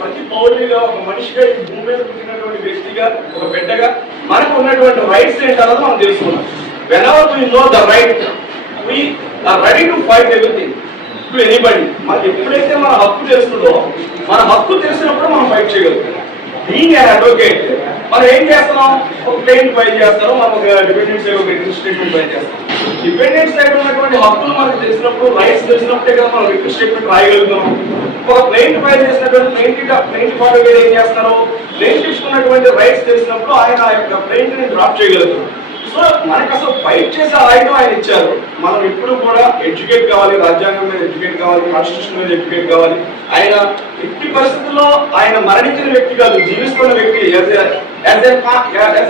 ప్రతి పౌరుడిగా ఒక మనిషిగా ఈ భూమి మీద పుట్టినటువంటి వ్యక్తిగా ఒక బిడ్డగా మనకు ఉన్నటువంటి రైట్స్ ఏంటన్నది మనం తెలుసుకున్నాం. whenever we know the right, we are ready to fight everything to anybody. మనకి ఎప్పుడైతే మన హక్కు తెలుస్తుందో, మన హక్కు తెలిసినప్పుడు మనం ఫైట్ చేయగలుగుతాం. బీయింగ్ an advocate, మనం ఏం చేస్తున్నాం? ఒక క్లెయిమ్ ఫైల్ చేస్తాం, మనం ఒక డిపెండెంట్ సైడ్ ఒక రిటన్ స్టేట్మెంట్ ఫైల్ చేస్తాం. డిపెండెంట్ సైడ్ ఉన్నటువంటి హక్కులు మనకు తెలిసినప్పుడు, రైట్స్ తెలిసినప్పుడే కదా మనం రిటన్ స్టేట్మెంట్ రాయగలుగుతాం. ఒక క్లెయిమ్ ఫైల్ చేసినటువంటి ప్లెయింటిఫ్ అడ్వకేట్ ఏం చేస్తున్నారు? ప్లెయింటిఫ్ ఉన్నటువంటి రైట్స్ తెలిసినప్పుడు ఆయన ఆ యొక్క ప్లెయింట్ ని డ్రాప్ చేయగలుగుతారు. సో మనకు అసలు ఫైట్ చేసే ఆయుధం ఆయన ఇచ్చారు. మనం ఎప్పుడు కూడా ఎడ్యుకేట్ కావాలి, రాజ్యాంగం మీద ఎడ్యుకేట్ కావాలి, కాన్స్టిట్యూషన్ మీద ఎడ్యుకేట్ కావాలి. ఆయన ఎట్టి పరిస్థితుల్లో ఆయన మరణించిన వ్యక్తి కాదు, జీవిస్తున్న వ్యక్తి. యాజ్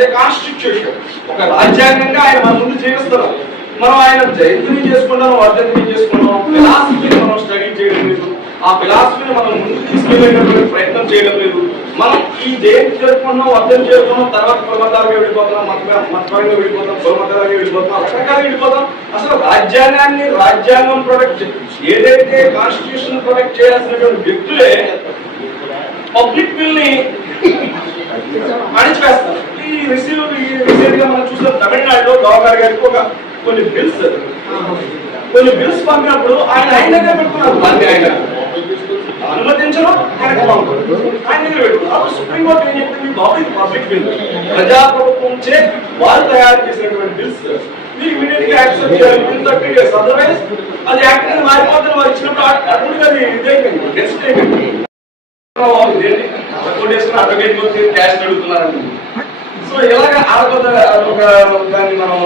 ఏ కాన్స్టిట్యూషన్, ఒక రాజ్యాంగంగా ఆయన మన ముందు జీవిస్తున్నాం. మనం ఆయన జయంతిని చేసుకుంటాం, వర్ధంతిని చేసుకుంటాం. ఫిలాసఫీని మనం స్టడీ చేయడం లేదు, ఆ ఫిలాసఫీని మనం ముందుకు తీసుకెళ్లేటటువంటి ప్రయత్నం చేయడం లేదు. మనం ఈ జయంతి జరుపుకున్నాం, వర్ధం చేసుకున్నాం, తర్వాత కులమతాలుగా విడిపోతున్నాం, మతపరంగా విడిపోతాం, కులమతాలుగా విడిపోతాం, రకరకాలుగా విడిపోతాం. అసలు రాజ్యాంగం ప్రొటెక్ట్, ఏదైతే కాన్స్టిట్యూషన్ ప్రొటెక్ట్ చేయాల్సినటువంటి వ్యక్తులే పబ్లిక్ బిల్ ని అణిచివేస్తారు. ఈ రీసెంట్ గా మనం చూసిన తమిళనాడులో గవర్నర్ గారికి ఒక కొన్ని బిల్స్ పంపినప్పుడు ఆయన దగ్గర పెట్టుకున్నారు. దాన్ని ఆయన అనుమతించడం ఆయన దగ్గర పెట్టుకున్నారు. సుప్రీంకోర్టు ఏం చెప్పింది? పబ్లిక్ బిల్, ప్రజాప్రభుత్వంచే వారు తయారు చేసినటువంటి బిల్స్ మీరు ఇమీడియట్ గా యాక్సెప్ట్ చేయాలి. బిల్ 30 days, అదర్వైజ్ అది యాక్ట్ కింద మారిపోతుంది. వారు ఇచ్చినప్పుడు అప్పుడు అది ఇదైపోయింది, డెసిట్ అయిపోయింది. క్యాష్ అడుగుతున్నారని. సో ఇలాగ దాన్ని మనం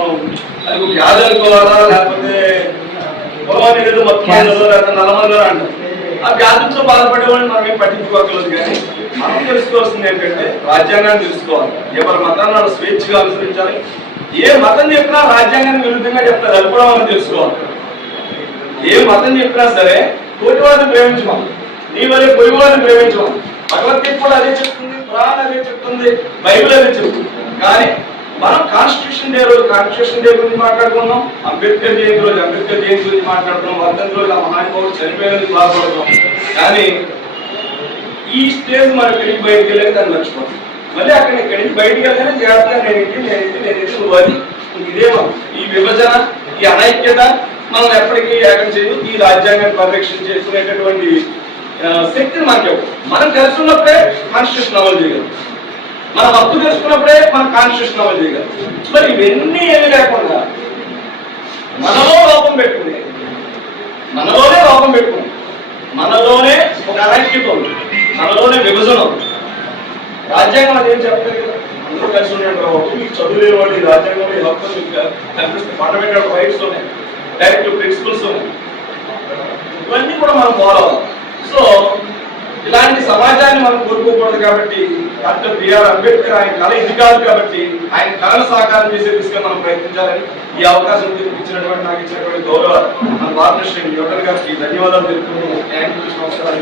అది వ్యాధి అనుకోవాలా, లేకపోతే పొలవాన్ని ఏదో మొత్తం లేకపోతే నల్లమందో అంటారు. ఆ వ్యాధులతో బాధపడే వాళ్ళని మనం ఏం పట్టించుకోగలదు. కానీ మనం తెలుసుకోవాల్సింది ఏంటంటే రాజ్యాంగాన్ని తెలుసుకోవాలి. ఎవరి మతాన్ని వాళ్ళు స్వేచ్ఛగా అనుసరించాలి. ఏ మతం చెప్పినా రాజ్యాంగాన్ని విరుద్ధంగా చెప్తారు, అది కూడా మనం తెలుసుకోవాలి. ఏ మతం చెప్పినా సరే తోటివాడిని ప్రేమించమని, నీ వల్ల పొరుగువాడిని ప్రేమించమని భగవద్గీత కూడా అదే చెప్తుంది, పురాణం అదే చెప్తుంది, బైబిల్ అదే చెప్తుంది. కానీ మనం కాన్స్టిట్యూషన్ డే రోజు కాన్స్టిట్యూషన్ డే గురించి మాట్లాడుకున్నాం, అంబేద్కర్ జయంతి రోజు అంబేద్కర్ జయంతి గురించి మాట్లాడుతున్నాం, వర్ధంతి రోజు ఆ మహానుభావుడు చనిపోయినందుకు బాధపడుతున్నాం. కానీ ఈ స్టేజ్ మనం ఎక్కడికి బయటకు వెళ్ళాక దాన్ని మర్చిపోతాం. మళ్ళీ అక్కడ ఎక్కడికి బయటకు వెళ్ళగానే జాగ్రత్తగా నేను నువ్వు అది ఇదేమో ఈ విభజన, ఈ అనైక్యత మనం ఎప్పటికీ ఏకం చేయదు. ఈ రాజ్యాంగాన్ని పరిరక్షణ చేసుకునేటటువంటి శక్తిని మనకి మనం తెలుసుకున్నప్పుడే కాన్స్టిట్యూషన్ అమలు చేయగలం. మన హక్కు తెలుసుకున్నప్పుడే మనం కాన్స్టిట్యూషన్ అమలు చేయగలం. మరి ఇవన్నీ ఏమీ లేకుండా మనలోనే లోపం పెట్టుకుని మనలోనే ఒక అనైక్యత ఉంది, మనలోనే విభజన ఉంది. రాజ్యాంగం అదేం చెప్పలేదు కదా, అందరూ కలిసి ఉండేవాళ్ళు. మీకు చదువులేని వాళ్ళు ఈ రాజ్యాంగంలో ఈ హక్కులు కనిపిస్తే ఫండమెంటల్ రైట్స్ ఉన్నాయి, డైరెక్టివ్ ప్రిన్సిపల్స్ ఉన్నాయి. ఇవన్నీ కూడా మనం ఫాలో అవ్వాలి. సో ఇలాంటి సమాజాన్ని మనం కోరుకోకూడదు. కాబట్టి డాక్టర్ బిఆర్ అంబేద్కర్ ఆయన కళ ఇది కాదు కాబట్టి ఆయన కళను సాకారం చేసే దిశగా మనం ప్రయత్నించాలని ఈ అవకాశం ఇచ్చినటువంటి నాకు ఇచ్చినటువంటి గౌరవ మన భారతదేశ యువకులు గారికి ధన్యవాదాలు తెలుపుతూ థ్యాంక్ యూ, నమస్కారం.